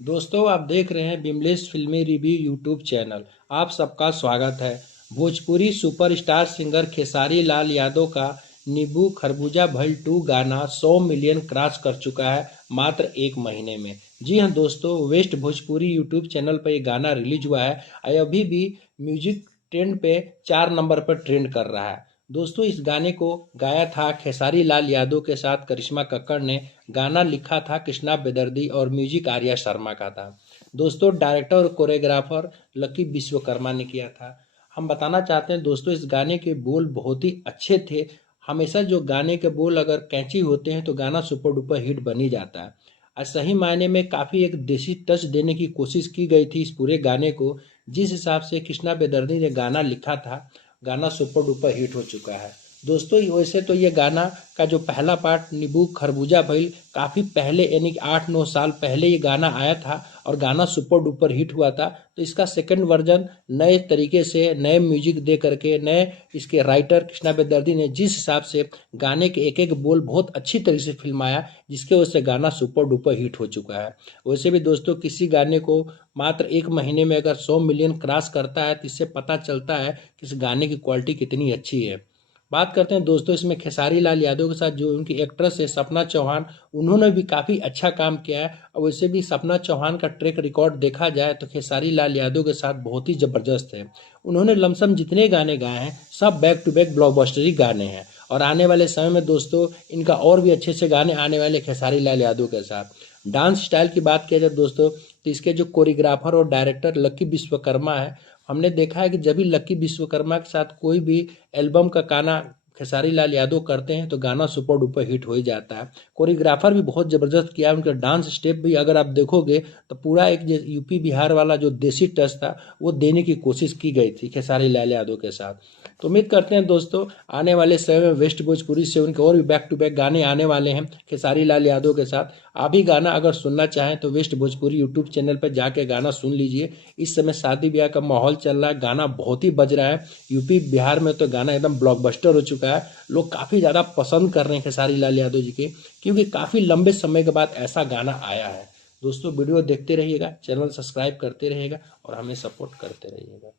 दोस्तों आप देख रहे हैं बिमलेश फिल्मी रिव्यू यूट्यूब चैनल। आप सबका स्वागत है। भोजपुरी सुपरस्टार सिंगर खेसारी लाल यादव का नींबू खरबूजा भइल 2 गाना 100 मिलियन क्रॉस कर चुका है मात्र एक महीने में। जी हाँ दोस्तों, वेस्ट भोजपुरी यूट्यूब चैनल पर ये गाना रिलीज हुआ है और अभी भी म्यूजिक ट्रेंड पे 4 नंबर पर ट्रेंड कर रहा है। दोस्तों इस गाने को गाया था खेसारी लाल यादव के साथ करिश्मा कक्कड़ ने। गाना लिखा था कृष्णा बेदर्दी और म्यूजिक आर्या शर्मा का था। दोस्तों डायरेक्टर और कोरियोग्राफर लकी विश्वकर्मा ने किया था। हम बताना चाहते हैं दोस्तों, इस गाने के बोल बहुत ही अच्छे थे। हमेशा जो गाने के बोल अगर कैची होते हैं तो गाना सुपर डुपर हिट बन ही जाता है। और सही मायने में काफ़ी एक देसी टच देने की कोशिश की गई थी इस पूरे गाने को। जिस हिसाब से कृष्णा बेदर्दी ने गाना लिखा था, गाना सुपर डुपर हिट हो चुका है। दोस्तों वैसे तो ये गाना का जो पहला पार्ट नींबू खरबूजा भइल काफ़ी पहले यानी कि 8-9 साल पहले ये गाना आया था और गाना सुपर डुपर हिट हुआ था। तो इसका सेकंड वर्जन नए तरीके से नए म्यूजिक दे करके नए इसके राइटर कृष्णा बेदर्दी ने जिस हिसाब से गाने के एक एक बोल बहुत अच्छी तरीके से फिल्माया, जिसके वजह से गाना सुपर डुपर हिट हो चुका है। वैसे भी दोस्तों किसी गाने को मात्र एक महीने में अगर 100 मिलियन क्रॉस करता है तो इससे पता चलता है कि इस गाने की क्वालिटी कितनी अच्छी है। बात करते हैं दोस्तों इसमें खेसारी लाल यादव के साथ जो उनकी एक्ट्रेस है सपना चौहान, उन्होंने भी काफ़ी अच्छा काम किया है। और वैसे भी सपना चौहान का ट्रैक रिकॉर्ड देखा जाए तो खेसारी लाल यादव के साथ बहुत ही ज़बरदस्त है। उन्होंने लमसम जितने गाने गाए हैं सब बैक टू बैक ब्लॉकबस्टरी गाने हैं और आने वाले समय में दोस्तों इनका और भी अच्छे अच्छे गाने आने वाले खेसारी लाल यादव के साथ। डांस स्टाइल की बात किया जाए दोस्तों तो इसके जो कोरियोग्राफर और डायरेक्टर लकी विश्वकर्मा है, हमने देखा है कि जब भी लकी विश्वकर्मा के साथ कोई भी एल्बम का गाना खेसारी लाल यादव करते हैं तो गाना सुपर डुपर हिट हो ही जाता है। कोरियोग्राफर भी बहुत ज़बरदस्त किया है, उनका डांस स्टेप भी अगर आप देखोगे तो पूरा एक यूपी बिहार वाला जो देसी टच था वो देने की कोशिश की गई थी खेसारी लाल यादव के साथ। तो उम्मीद करते हैं दोस्तों आने वाले समय में वेस्ट भोजपुरी से उनके और भी बैक टू बैक गाने आने वाले हैं खेसारी लाल यादव के साथ। आप भी गाना अगर सुनना चाहें तो वेस्ट भोजपुरी यूट्यूब चैनल पर जाके गाना सुन लीजिए। इस समय शादी ब्याह का माहौल चल रहा है, गाना बहुत ही बज रहा है। यूपी बिहार में तो गाना एकदम ब्लॉकबस्टर हो चुका है। लोग काफ़ी ज़्यादा पसंद कर रहे हैं खेसारी लाल यादव जी के, क्योंकि काफ़ी लंबे समय के बाद ऐसा गाना आया है। दोस्तों वीडियो देखते रहिएगा, चैनल सब्सक्राइब करते रहिएगा और हमें सपोर्ट करते रहिएगा।